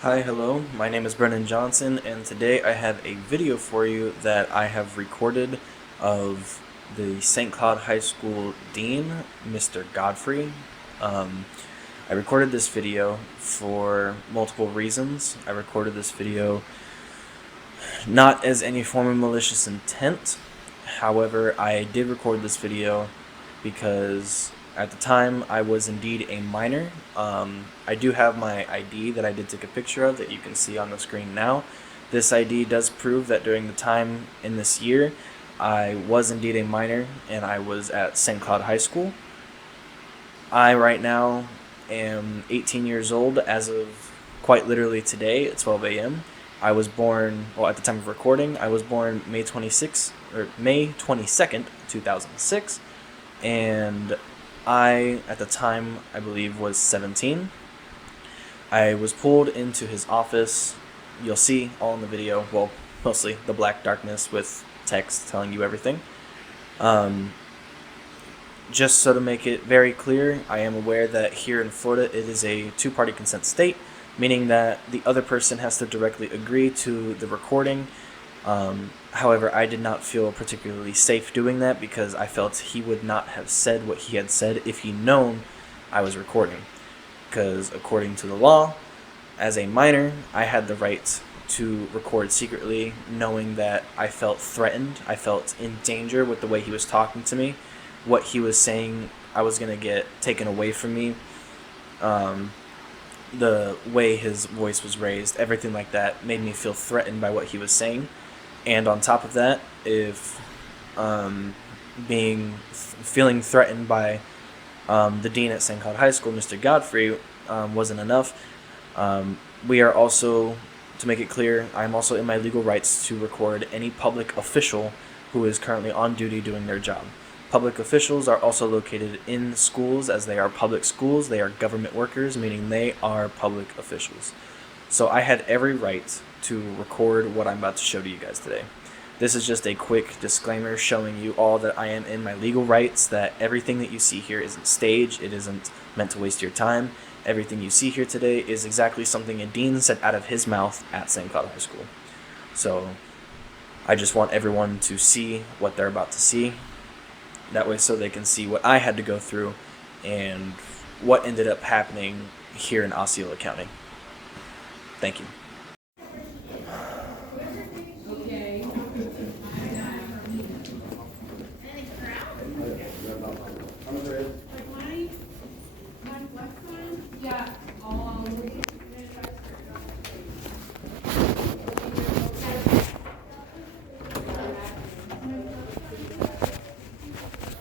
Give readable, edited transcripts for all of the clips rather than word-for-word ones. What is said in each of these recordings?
Hi, hello. My name is Brennan Johnson, and today I have a video for you that I have recorded of the St. Cloud High School Dean, Mr. Godfrey. I recorded this video for multiple reasons. I recorded this video not as any form of malicious intent. However, I did record this video because at the time I was indeed a minor. I do have my ID that I did take a picture of that you can see on the screen now. This ID does prove that during the time in this year I was indeed a minor and I was at St. Cloud High School. I right now am 18 years old as of quite literally today at 12 a.m. I was born, well, at the time of recording, I was born May 26th or May 22nd, 2006, and I at the time I believe was 17. I was pulled into his office. You'll see all in the video, well, mostly the black darkness with text telling you everything. Just so to make it very clear, I am aware that here in Florida it is a two-party consent state, meaning that the other person has to directly agree to the recording. However, I did not feel particularly safe doing that because I felt he would not have said what he had said if he known I was recording. Because according to the law, as a minor, I had the right to record secretly, knowing that I felt threatened, I felt in danger with the way he was talking to me. What he was saying, I was going to get taken away from me. The way his voice was raised, everything like that made me feel threatened by what he was saying. And on top of that, if feeling threatened by the dean at St. Cloud High School, Mr. Godfrey, wasn't enough, we are also, to make it clear, I'm also in my legal rights to record any public official who is currently on duty doing their job. Public officials are also located in schools as they are public schools. They are government workers, meaning they are public officials. So I had every right to record what I'm about to show to you guys today. This is just a quick disclaimer showing you all that I am in my legal rights, that everything that you see here isn't staged, it isn't meant to waste your time. Everything you see here today is exactly something a dean said out of his mouth at St. Cloud High School. So I just want everyone to see what they're about to see. That way so they can see what I had to go through and what ended up happening here in Osceola County. Thank you.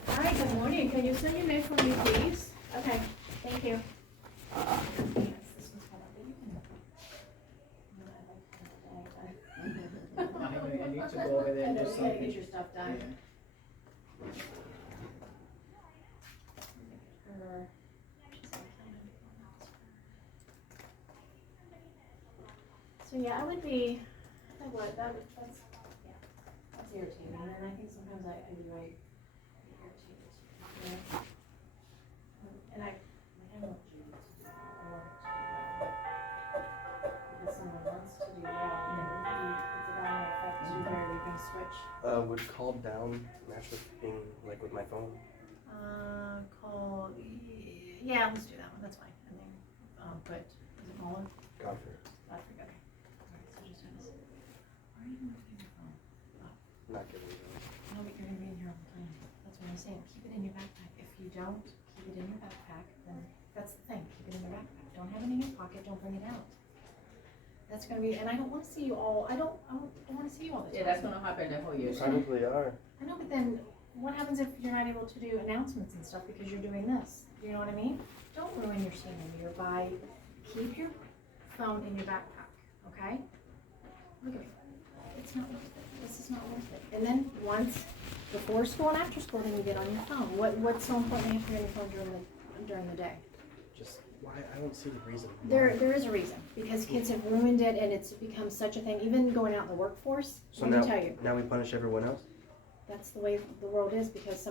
Hi, good morning. Can you send your name for me, please? Okay, thank you. I need to go over there and do Get something. your stuff done. So yeah, I would be, I would, that's, yeah, that's irritating, and I think sometimes I do, I get irritated. Yeah. And I want you to, I want it to do well. Because someone wants to do well, and then it's a domino effect to where we can switch. Would call down match with being like with my phone? Call, yeah, let's do that one, that's fine. And then, put, is it Muller? Godfrey. Godfrey, okay. Alright, so just do this. Why are you moving your phone? Not kidding. No, but you're gonna be in here all the time. That's what I'm saying. Keep it in your backpack. If you don't keep it in your backpack, then that's the thing. Keep it in your backpack. Don't have it in your pocket. Don't bring it out. That's gonna be, and I don't wanna see you all, I don't wanna see you all the time. Yeah, that's gonna happen the whole year. Probably are. I know, but then what happens if you're not able to do announcements and stuff because you're doing this? You know what I mean? Don't ruin your senior year by, keep your phone in your backpack, okay? Look at me. It's not worth it. This is not worth it. And then once, before school and after school, then you get on your phone. What's so important to have your phone during the day? Just why? I don't see the reason. There is a reason, because kids have ruined it and it's become such a thing, even going out in the workforce. So let me tell you, now we punish everyone else? that's the way the world is, because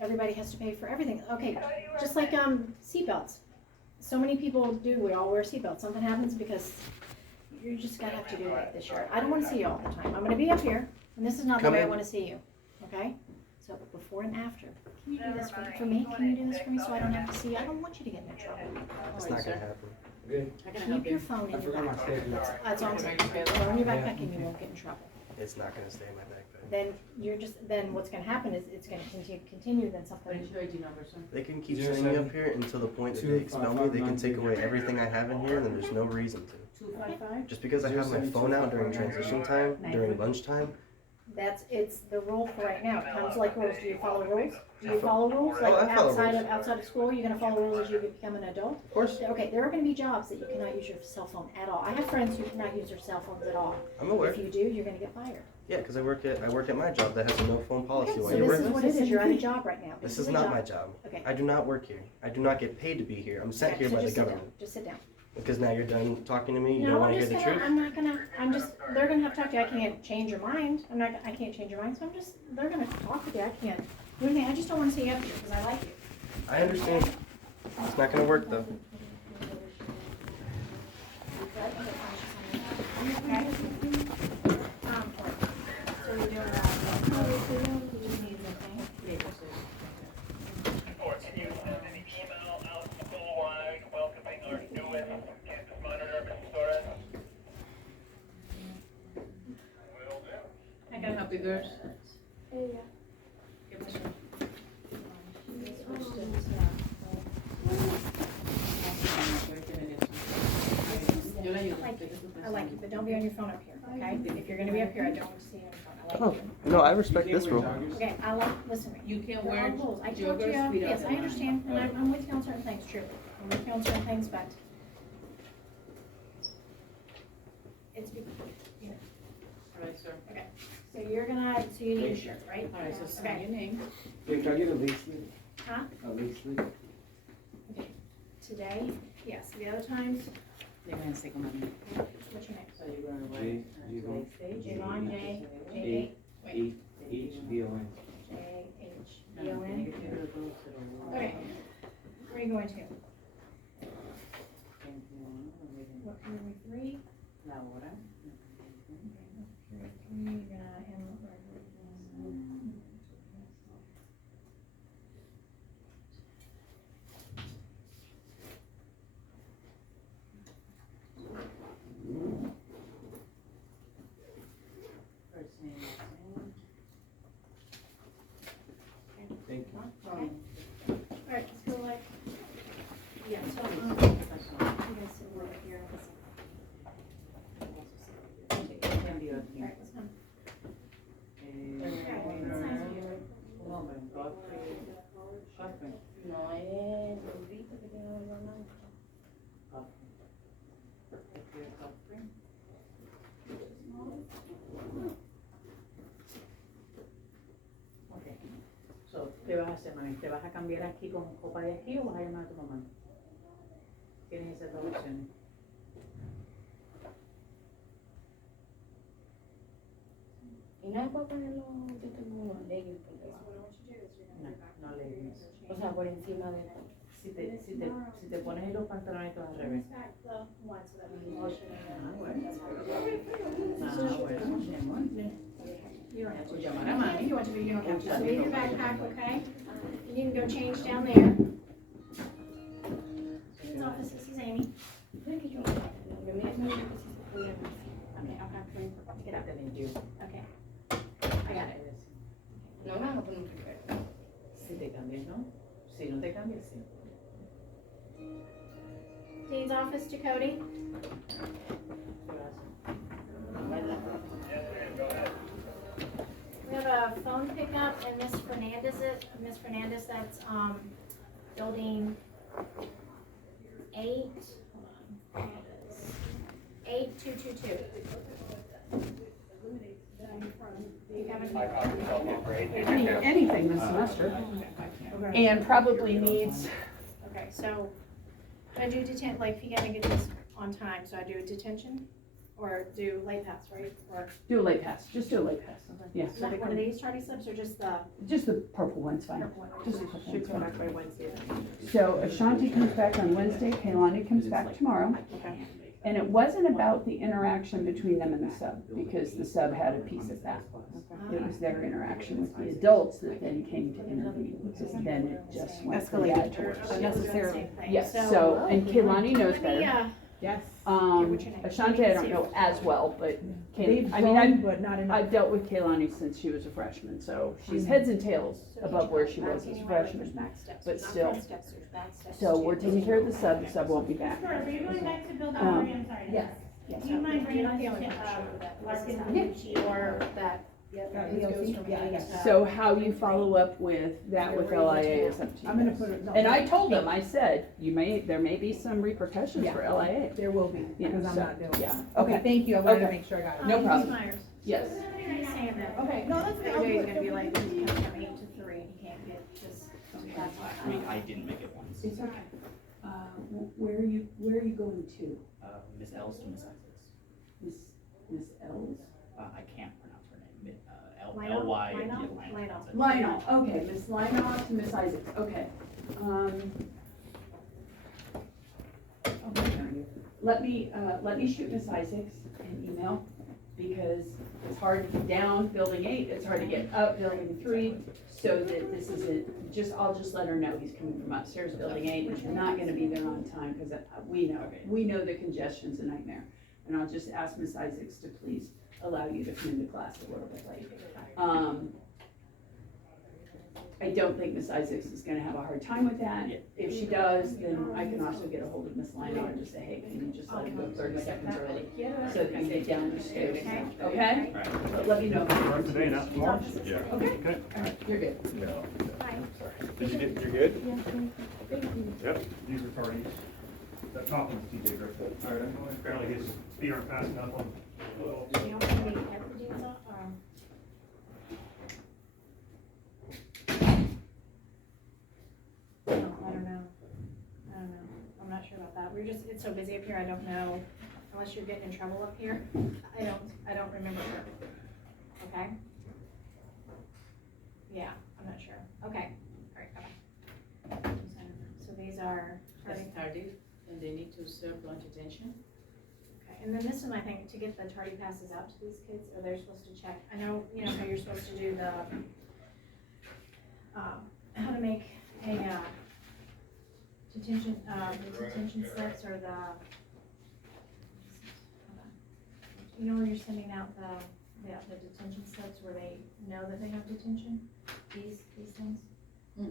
everybody has to pay for everything. Okay, just like seatbelts. so many people do, we all wear seatbelts, something happens because you're just gonna have to do that this year. I don't wanna see you all the time, I'm gonna be up here, and this is not the Come way I in. wanna see you, okay? So before and after, can you do this for me? Can you do this for me so I don't have to see you? I don't want you to get in trouble. It's not gonna happen. Good. I can help Keep your you. phone I in your forgot my backpack. statement. That's all I'm saying. Throw in your backpack and you won't get in trouble. It's not gonna stay in my backpack. Then what's gonna happen is it's gonna continue, then What something. is your ID number, sir? They can keep 07 sending me up here until the point that they expel me. They can take away everything I have in here, and then there's no reason to. 255? Just because I have my phone out during transition time, during lunchtime, It's the rule for right now. It comes like rules. Do you follow rules? Do you follow rules? Oh, Like I follow outside rules. of school, you're gonna follow rules as you become an adult? of course, Okay, there are gonna be jobs that you cannot use your cell phone at all. I have friends who cannot use their cell phones at all. I'm aware. If you do, you're gonna get fired. Yeah, because I work at my job that has a no phone policy Okay, while so you're this is working. what it is. You're at a job right now. This is a not job. my job. Okay. I do not work here. I do not get paid to be here. I'm sent Okay, here so by the just sit down. government. Just sit down. Because now you're done talking to me. You No, don't want I'm to hear just the gonna, truth. I'm not gonna, they're gonna have to talk to you, I can't change your mind, I can't change your mind, so they're gonna talk with you, I can't do anything, I just don't wanna see you up here, because I like you. I understand. It's not gonna work though. Okay? So we're doing, you just need anything? Yeah, just Or can you send an email out school-wide welcoming our newest campus monitor, Mrs. Torres? Will do. I can help you, girls. Hey, yeah. ¿Qué pasó? Yo le ayudo. I like you, but don't be on your phone up here, okay? If you're gonna be up here, I don't want to see you on your phone, I Oh, like you. no, I respect this rule. Okay, listen to me. You can There wear are rules. I told joggers you, without yes, I the understand, and I'm with you on certain things, true. I'm with you on certain things, but it's, here. All right, sir. So so you need a shirt, right? All right, so sign your name. Yeah, can I get a leaflet? Huh? A leaflet? Today, yes, the other times, Déjame sé cómo es. what's your name? So you're gonna J, write. J, Javon, J, E, H, B, O, N. J, H, B, O, N. Tiene que ser los dos, pero- Okay, where are you going to? 21, What, three? la hora. You're gonna end. First name, last name. Thank you. Okay. Alright, let's go like, yeah, so, you ¿Qué pasó? guys sit over here. Entendido aquí. Alright, let's come. Un hombre, Godfrey. Godfrey. No es Lolita que tiene la blanca. Godfrey. Este es Godfrey. Ok. So, ¿qué vas a hacer, mami? ¿Te vas a cambiar aquí con copa de aquí o vas a llamar a tu mamá? Tienes esas dos opciones. Y no es para ponerlo, yo tengo unos leggings por debajo. No, no leggings. O sea, por encima de la. Si te pones los pantalones todos al revés. Ah, bueno. Ah, bueno, mi amor. You don't have to. Pues llamar a mami. If you want to, but you don't have to. So leave your backpack, okay? You can go change down there. His office, this is Amy. No es que yo lo haga, lo que me es mucho que si se pudiera hacer. Okay, get up. Thank you. Okay. I got it. No me vas a poner un recuerdo. Si te cambias, ¿no? Si no te cambias, sí. Dean's office to Cody. We have a phone pickup and Miss Fernandez, that's, building 8222. You have Anything this semester, and probably needs, Okay, so I do like if you gotta get this on time, so I do a detention. or do late pass, right? Or Do a late pass, just do a late pass. Yeah, so they one of come, these tardy slips or just the just the purple one's fine. purple one? Just the purple one's Should come fine. back by Wednesday then. So Ashanti comes back on Wednesday, Kaylani comes back tomorrow. Okay. And it wasn't about the interaction between them and the sub, because the sub had a piece of that. It was their interaction with the adults that then came to interview, because then it just went from bad to worse. Unnecessarily. Yes, so, and Kaylani knows Let me, better. Yes. what's your name? Ashanti, I don't know as well, but They've Kaylani, I mean, grown, but not enough. I've dealt with Kaylani since she was a freshman, so she's heads and tails above where she was as a freshman. but still. So we're taking care of the sub won't be back. Are you going back to build Um, I'm sorry. Yes, yes. Do you mind bringing up You're the, not the only one that Larkin was or that, this goes from Yeah, eight yeah. to- So how you follow up with that with LIA is up to you. I'm gonna put it. no, And I told them, I said, there may be some repercussions for LIA. There will be, Yeah, because I'm so, not doing it. yeah, Okay, okay. thank you, I wanted to Okay. make sure I got it. No Ms. problem. Myers. Yes. He's saying that, Okay, no, that's the other day he's gonna be like, he's coming from 8 to 3, he can't get just, that's why. I mean, I didn't make it once. It's okay. Where are you going to? Miss L's to Miss Isaacs. Miss L's? I can't pronounce her name. Lionel? L-Y. Lionel? Yeah, Lionel. that's it. Lionel, okay, Miss Lionel to Miss Isaacs, okay. Let me shoot Miss Isaacs an email, because it's hard to get down building 8, it's hard to get up building 3, so that this isn't, I'll just let her know he's coming from upstairs building 8, and she's not gonna be there on time, because we know the congestion's a nightmare. And I'll just ask Miss Isaacs to please allow you to come into class a little bit late. I don't think Miss Isaacs is gonna have a hard time with that. If she does, then I can also get a hold of Miss Lionel and just say, hey, can you just let him go 30 seconds early, so that you get down the stairs, okay? But let me know. Start today, not tomorrow? Yeah. Okay, Okay. all right, you're good. No. Hi. Did you get, you're good? Yep. These are parties. That top one's TJ Griffith. All right, apparently his feet aren't fast enough on. You don't think we ever do that, I don't know. I'm not sure about that. It's so busy up here, I don't know, unless you're getting in trouble up here. I don't remember her. Okay? Yeah, I'm not sure. Okay, all right, bye-bye. So these are, That's tardy, and they need to serve lunch attention. okay, and then this is my thing, to get the tardy passes out to these kids, or they're supposed to check, I know, how you're supposed to do the, how to make a, detention, the detention slips or the, where you're sending out the detention slips where they know that they have detention, these things? I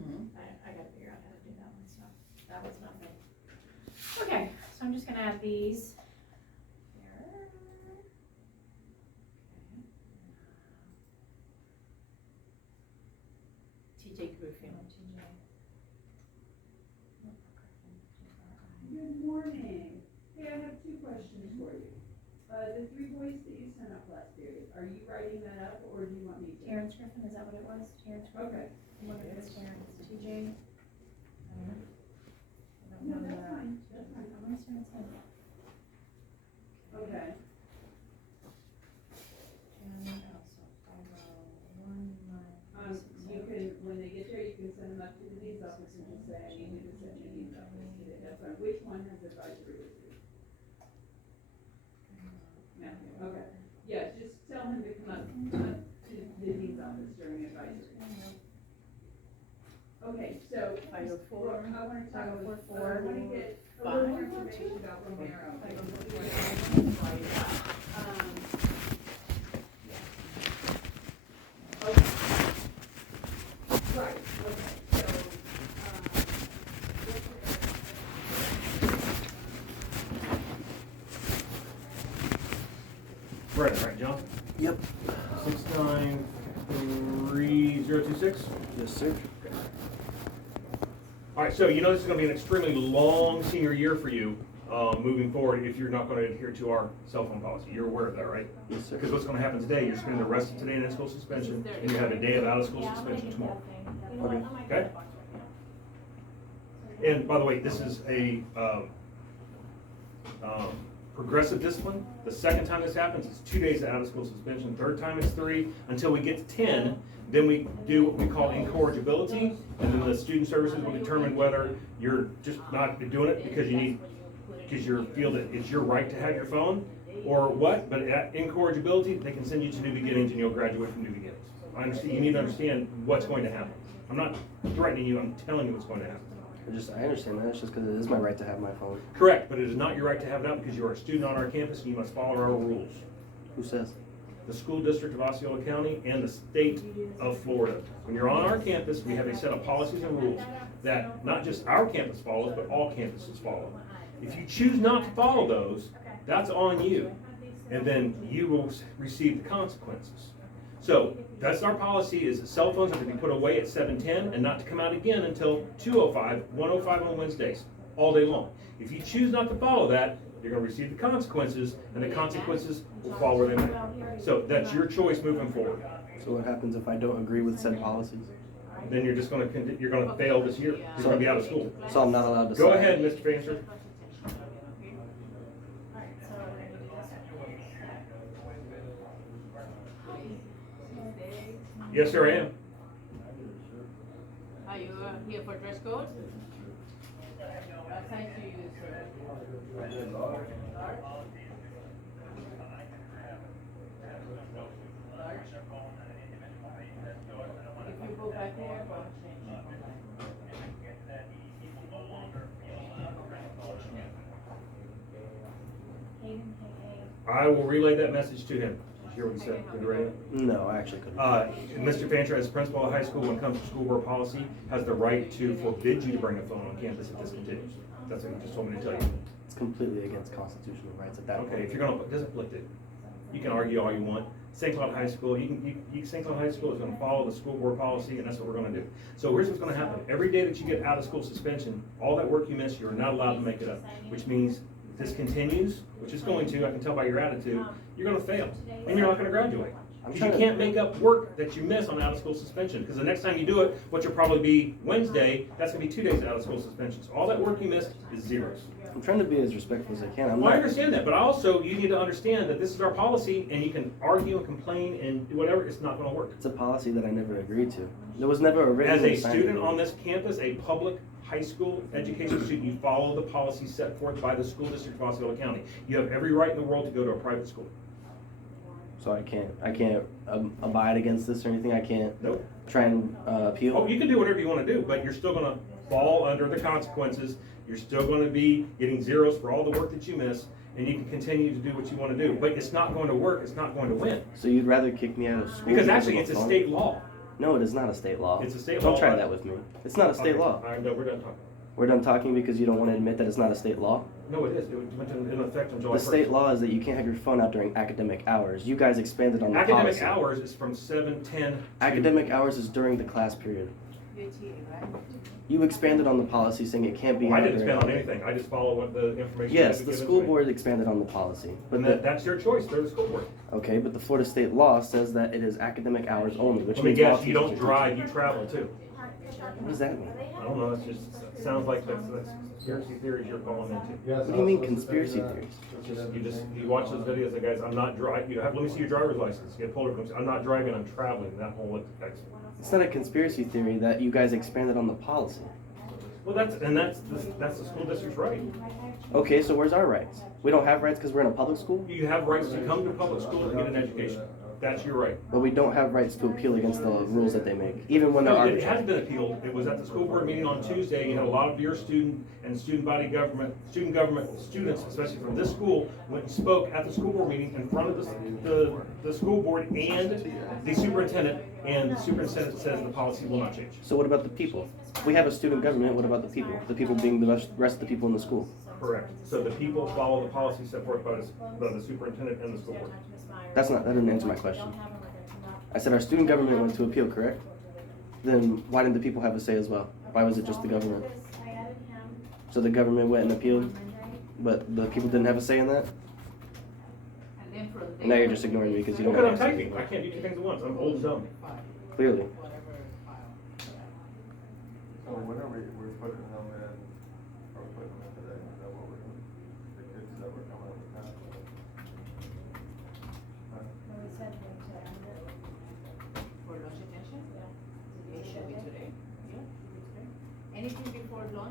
gotta figure out how to do that one, so that was nothing. Okay, so I'm just gonna add these here. TJ Griffin. Good morning. Hey, I have 2 questions for you. The 3 boys that you sent up last period, are you writing that up, or do you want me to? Terrence Griffin, is that what it was? Terrence Griffin? Okay. What if it's Terrence? TJ? I don't know. No, that's fine, that's fine. I'm gonna send it to Okay. and also 501 You can, when they get there, you can send them up to the dean's office and just say, I need you to send me dean's office today. That's fine. Which one has advisory with you? Matthew, okay. Yeah, just tell him to come up to the dean's office during advisory. Okay, so. 504. I wanna talk about, 504. I wanna get a little more information about Romero. Okay. Right, okay, so, Brett, right, John? Yep. 693026? Yes, sir. All right, so you know this is gonna be an extremely long senior year for you, moving forward, if you're not gonna adhere to our cell phone policy. You're aware of that, right? Yes, sir. Because what's gonna happen today, you're spending the rest of today in school suspension, and you have a day of out-of-school suspension tomorrow. Okay. Okay? And by the way, this is a progressive discipline. The second time this happens, it's 2 days out of school suspension. Third time, it's 3. Until we get to 10, then we do what we call incorrigibility, and then the student services will determine whether you're just not doing it because you feel that it's your right to have your phone, or what. But at incorrigibility, they can send you to New Beginnings, and you'll graduate from New Beginnings. I understand. You need to understand what's going to happen. I'm not threatening you. I'm telling you what's going to happen. I understand that. It's just because it is my right to have my phone. Correct, but it is not your right to have it out because you are a student on our campus and you must follow our rules. Who says? The school district of Osceola County and the state of Florida. When you're on our campus, we have a set of policies and rules that not just our campus follows, but all campuses follow. If you choose not to follow those, that's on you. And then you will receive the consequences. So that's our policy, is that cell phones are to be put away at 7:10 and not to come out again until 2:05, 1:05 on Wednesdays, all day long. If you choose not to follow that, you're going to receive the consequences, and the consequences will fall where they may. So that's your choice moving forward. So what happens if I don't agree with said policies? Then you're just going to fail this year. You're going to be out of school. So I'm not allowed to Go sign? ahead, Mr. Fancher. Yes, sir, I am. Are you here for dress code? What size do you use, sir? Large? If you go back there, I'll change. I will relay that message to him. Did you hear what he said? Are you ready? No, I actually couldn't. Mr. Fancher, as principal of high school, when it comes to school board policy, has the right to forbid you to bring a phone on campus if this continues. That's what he just told me to tell you. It's completely against constitutional rights at that point. Okay, if you're gonna, doesn't look it. You can argue all you want. St. Cloud High School, St. Cloud High School is gonna follow the school board policy, and that's what we're gonna do. So here's what's gonna happen. Every day that you get out of school suspension, all that work you miss, you're not allowed to make it up, which means if this continues, which it's going to, I can tell by your attitude, you're gonna fail, and you're not gonna graduate. Because you can't make up work that you miss on out-of-school suspension, because the next time you do it, which will probably be Wednesday, that's gonna be 2 days of out-of-school suspension. So all that work you missed is zeros. I'm trying to be as respectful as I can. Well, I understand that, but also you need to understand that this is our policy, and you can argue and complain and do whatever, it's not gonna work. It's a policy that I never agreed to. There was never a written As a assignment. student on this campus, a public high school education student, you follow the policy set forth by the school district of Osceola County. You have every right in the world to go to a private school. So I can't abide against this or anything. I can't Nope. try and appeal. Oh, you can do whatever you wanna do, but you're still gonna fall under the consequences. You're still gonna be getting zeros for all the work that you miss, and you can continue to do what you wanna do. But it's not going to work, it's not going to win. So you'd rather kick me out of school? Because because actually, of it's a phone? state law. No, it is not a state law. It's a state Don't law. try that with me. It's not a state Okay. law. All right, no, we're done talking. We're done talking because you don't want to admit that it's not a state law. No, it is. It went into effect on July The 1st. state law is that you can't have your phone out during academic hours. You guys expanded on the Academic policy. hours is from 7:10 to... Academic hours is during the class period. You expanded on the policy saying it can't be. Well, I out didn't during- spend on anything. I just follow what the information Yes, is the given school to me. board expanded on the policy. But And the, that's your choice. They're the school board. okay, but the Florida state law says that it is academic hours only, which Let me means all guess, you teachers don't are drive, you travel too. teaching. What does that mean? I don't know, it just sounds like that's conspiracy theories you're falling into. What do you mean conspiracy theories? You watch those videos, the guys, I'm not driving, let me see your driver's license, get pulled over, I'm not driving, I'm traveling, that whole, It's not a conspiracy theory that you guys expanded on the policy. well, that's the school district's right. Okay, so where's our rights? We don't have rights because we're in a public school, You have rights to come to public school and get an education. That's your right. but we don't have rights to appeal against the rules that they make, even when they're No, it arbitrary. has been appealed. It was at the school board meeting on Tuesday. You had a lot of your student body government, students, especially from this school, went and spoke at the school board meeting in front of the school board and the superintendent, and the superintendent says the policy will not change. So what about the people? We have a student government, what about the people? The people being the rest of the people in the school. Correct. So the people follow the policy set forth by the superintendent and the school board. That didn't answer my question. I said our student government went to appeal, correct? Then why didn't the people have a say as well? Why was it just the government? So the government went and appealed, but the people didn't have a say in that? And now you're just ignoring me because you don't Because want I'm to answer. typing. I can't do two things at once. I'm old and dumb. Clearly. So when are we're putting them in, or putting them in today, is that what we're doing? The kids that were coming up with that?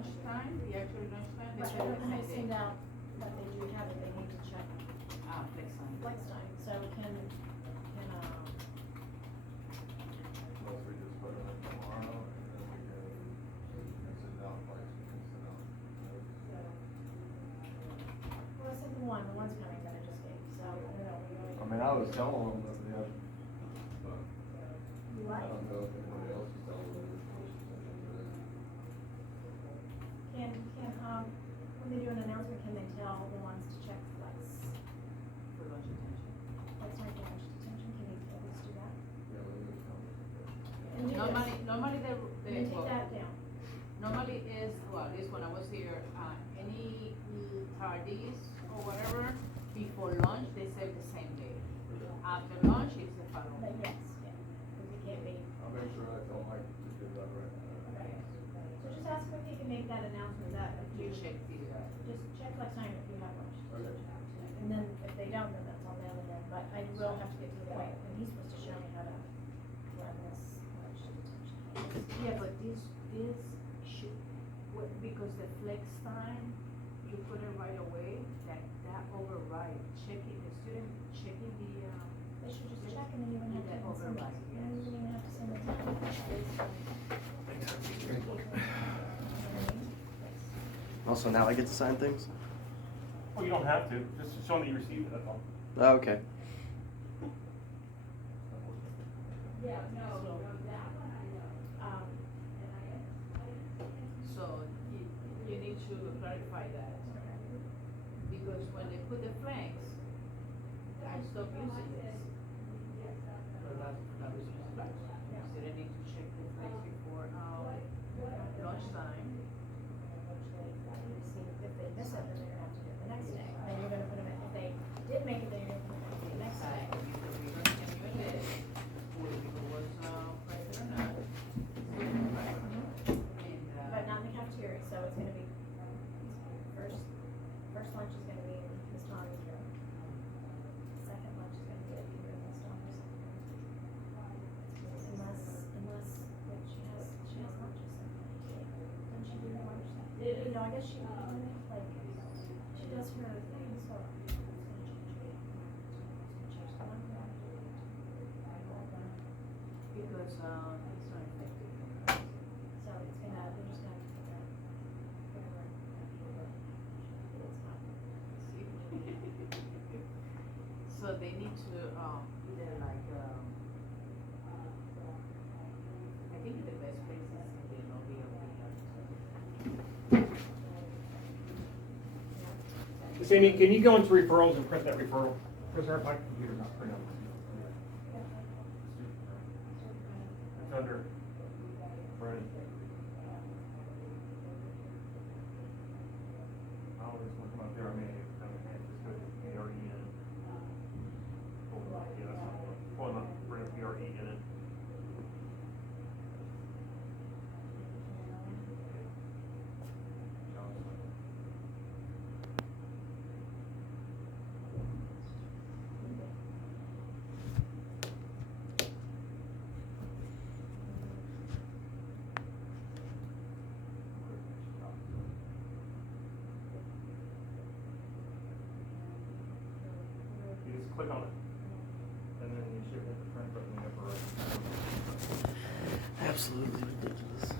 lunchtime, the actual lunchtime, they But I said don't the know how to same send day. out, but they do have it, they need to check Flex time. flex time, so can, Unless we just put it in tomorrow, and then we can send out, like, we can send out. well, I sent the one's coming that I just gave, so, I mean, I was telling them that, yeah, but what? I don't know if anybody else is telling them. When they do an announcement, can they tell the ones to check flex, For lunch attention. flex time for lunch detention, can they at least do that? Yeah, we would tell them. And do this. Normally And they, take that down. normally is, well, at least when I was here, any tardies or whatever, before lunch, they serve the same day. After lunch, it's the following. But yes, yeah, because it can't be. I'll make sure I tell Mike to do that right now. So just ask them if they can make that announcement, that, You check the, just check flex time if you have lunch. Okay. And then if they don't, then that's on them and then, but I will have to get to the point, and he's supposed to show me how to run this lunch detention. yeah, but this should, because the flex time, you put it right away, that override, checking, the student checking the, They should just check and then you wouldn't have to even send it. Override, And then you wouldn't even have to send it. Also, now I get to sign things? Well, you don't have to, just show them that you received it, that's all. Oh, okay. Um, so you need to clarify that. Because when they put the flags, I stopped using this. But that was just flags. So they need to check the flags before, lunchtime. see, if they miss it, then they're gonna have to do it the next day. Then you're gonna put them in, if they did make it, then you're gonna put them in the next day. But not in the cafeteria, so it's gonna be, first lunch is gonna be in Ms. Tommy's room. Second lunch is gonna be at either of Ms. Tommy's. Wait, she has lunches. Doesn't she do her lunch? You know, I guess she, like, she does her thing, so. It's gonna change the one. Because, it's not effective. So it's gonna, they're just gonna have to put that, whatever. It's not. So they need to, either like, I think the best place is in the lobby of the. Miss Amy, can you go into referrals and print that referral? Because my computer's not printing. It's under Brennan. I always want to come up there, I mean, just go to PRE in. Yeah, that's not one. Pulling up Brennan PRE in it. You just click on it, and then you should hit the print button in the upper right. Absolutely ridiculous.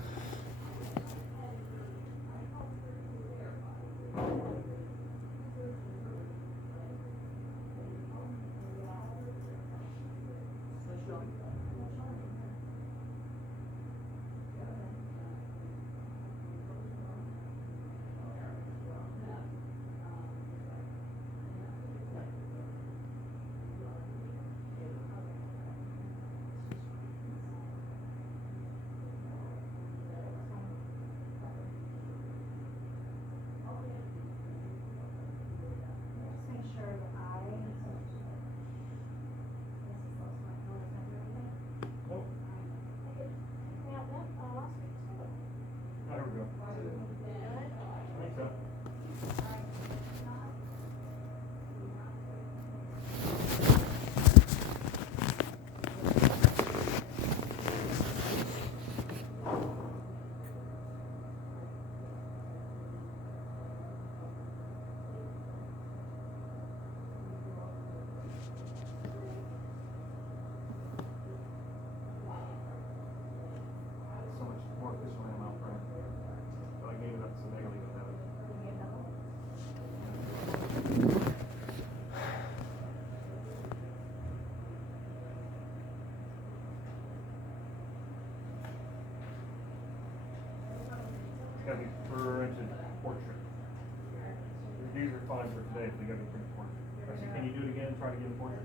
they got to print it for me. I said, can you do it again and try to get it for me?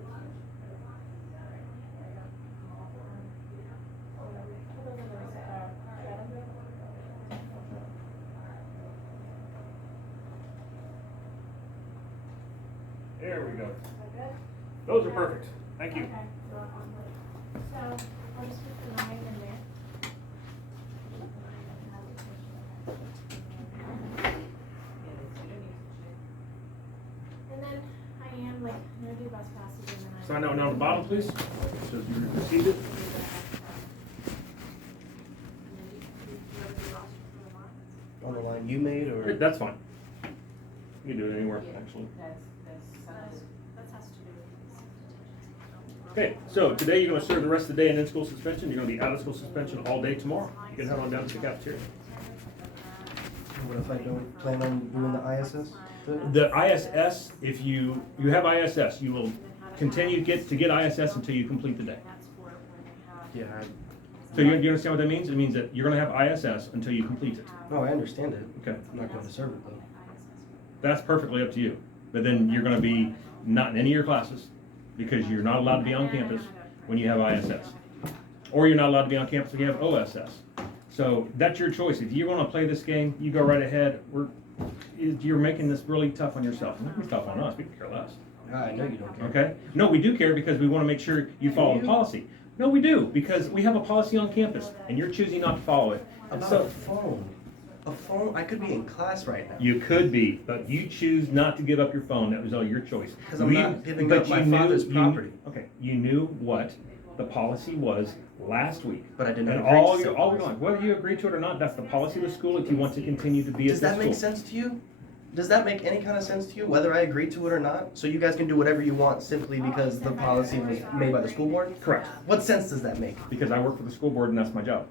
There we go. Those are perfect. Thank you. Okay, so I'll just put the 9 in there. And then I am like, I'm gonna do bus passes and then I. Sign out down the bottom, please. So you received it. On the line you made, or? That's fine. You can do it anywhere, actually. That has to do with. Okay, so today you're gonna serve the rest of the day in in-school suspension. You're gonna be out of school suspension all day tomorrow. You can head on down to the cafeteria. What if I don't plan on doing the ISS? The ISS, if you have ISS, you will continue to get ISS until you complete the day. Yeah. So you understand what that means? It means that you're gonna have ISS until you complete it. No, I understand it. Okay. I'm not going to serve it though. That's perfectly up to you. But then you're gonna be not in any of your classes because you're not allowed to be on campus when you have ISS. Or you're not allowed to be on campus when you have OSS. So that's your choice. If you wanna play this game, you go right ahead. You're making this really tough on yourself. Don't be tough on us, we can care less. I know you don't care. Okay? No, we do care because we wanna make sure you follow the policy. No, we do, because we have a policy on campus and you're choosing not to follow it. And About so, a phone. A phone? I could be in class right now. you could be, but you choose not to give up your phone. That was all your choice. 'Cause I'm not giving up my father's property. Okay, you knew what the policy was last week. But I didn't And agree to all said you're policy. going, whether you agree to it or not, that's the policy of the school if you want to continue to be at Does the that school. make sense to you? Does that make any kind of sense to you, whether I agree to it or not? So you guys can do whatever you want simply because the policy was made by the school board? Correct, What sense does that make? because I work for the school board and that's my job.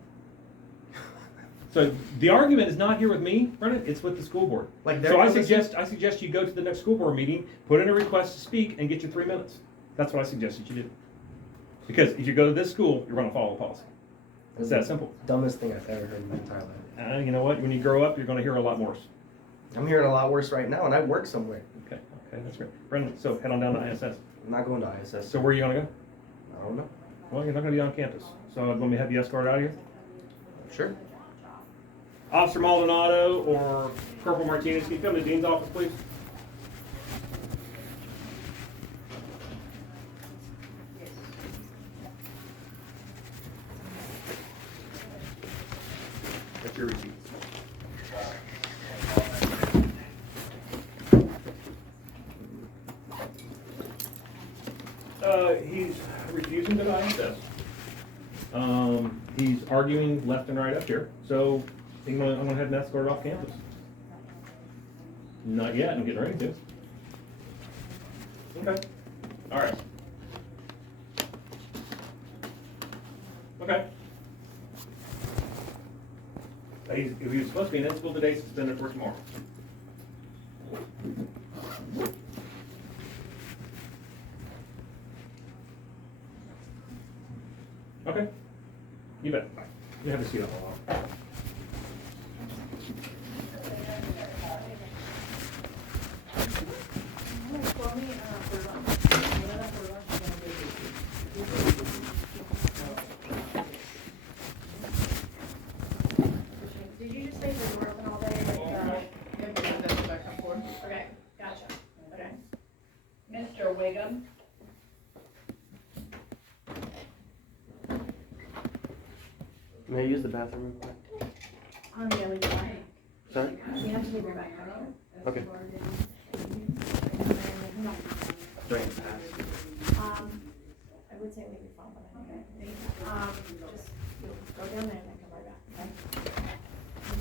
So the argument is not here with me, Brennan, it's with the school board. Like they're So I gonna listen? suggest you go to the next school board meeting, put in a request to speak, and get your 3 minutes. That's what I suggest that you do. Because if you go to this school, you're gonna follow the policy. It's that simple. Dumbest thing I've ever heard in my entire life. You know what, when you grow up, you're gonna hear a lot worse. I'm hearing a lot worse right now, and I work somewhere. Okay, that's great. Brendan, so head on down to ISS. I'm not going to ISS. So where are you gonna go? I don't know. Well, you're not gonna be on campus. So let me have you escorted out of here. Sure. Officer Maldonado or Corporal Martinez, can you come to the Dean's office, please? That's your receipt. He's refusing to ISS. He's arguing left and right up here, so I'm gonna head and escort off campus. Not yet, I'm getting ready to. Okay, all right. Okay. He was supposed to be in school today, suspended for tomorrow. Okay, you bet. Bye. You have a seat up a while. Did you just say you were open all day? Okay, gotcha. Okay. Mr. Wiggum? May I use the bathroom real quick? Yeah, we can. Sorry? We have to leave your back. Okay. Do I need to pass? I would say leave your phone, but anyway. Just go down there and then come right back, okay?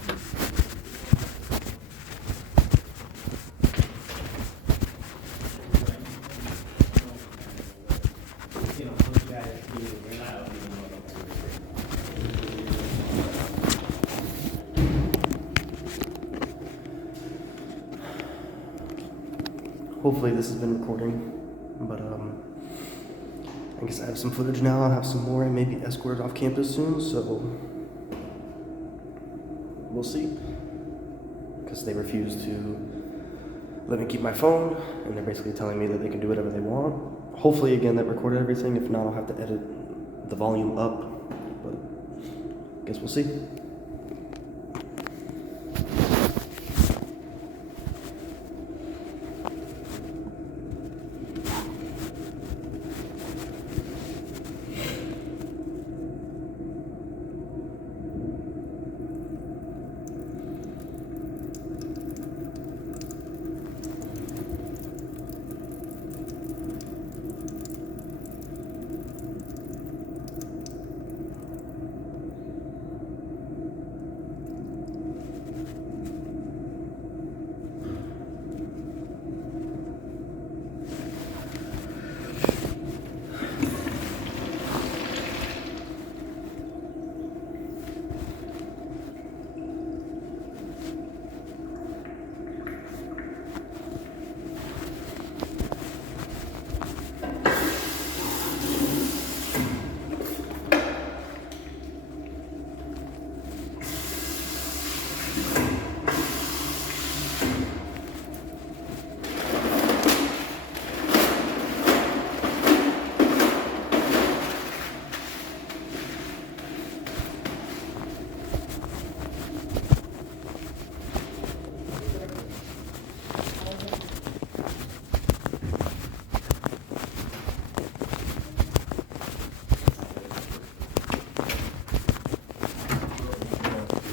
Hopefully this has been recording, but I guess I have some footage now. I'll have some more and maybe escorted off campus soon, so we'll see. Because they refuse to let me keep my phone, and they're basically telling me that they can do whatever they want. Hopefully, again, that recorded everything. If not, I'll have to edit the volume up, but guess we'll see.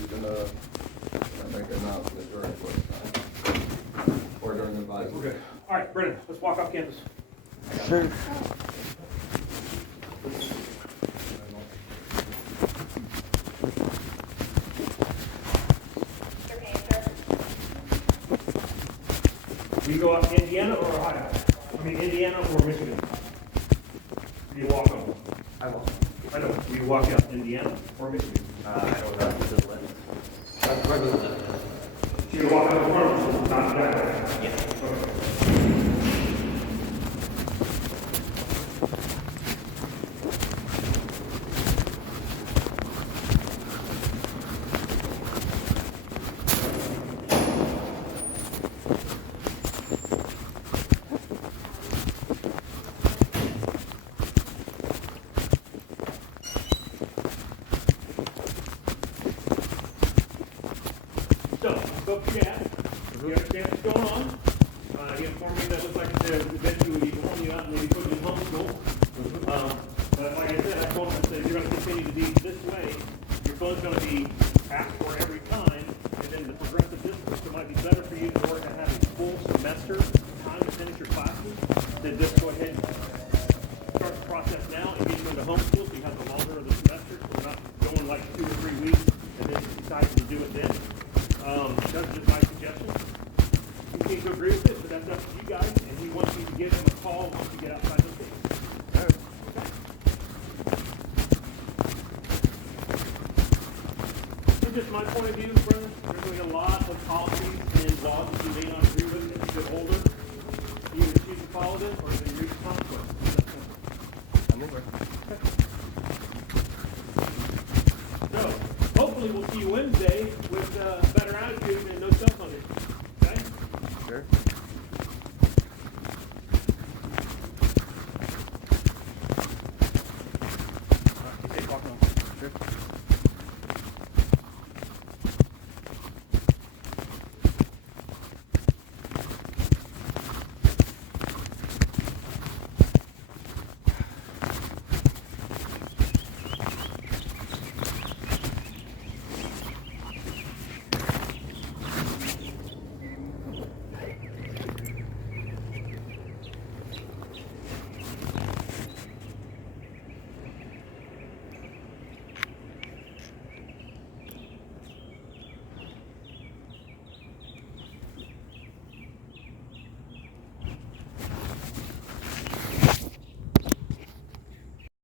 He's gonna make an announcement during break time. Or during the advisory. We're good. All right, Brennan, let's walk off campus. Sure. Do you go out Indiana or Ohio? I mean, Indiana or Michigan? Do you walk on? I won't. I know. Do you walk out Indiana or Michigan? I don't know if this is lit. Do you walk out the front, not that? Yeah. So, spoke to your dad. You understand what's going on. He informed me that looks like eventually we will home you out and maybe put you in homeschool. But like I said, I told him, I said, if you're going to continue to be this way, your phone's going to be asked for every time, and then the progressive distance, it might be better for you in order to have a full semester time to finish your classes, then just go ahead and start the process now and get you into homeschool so you have the longer of the semester, so we're not going like 2 or 3 weeks and then deciding to do it then. That's just my suggestion. You seem to agree with it, but that's up to you guys, and we want you to give them a call once you get outside the state. Okay? From just my point of view, Brennan, there's going to be a lot of policies and laws that you may not agree with as you get older. You either choose to follow them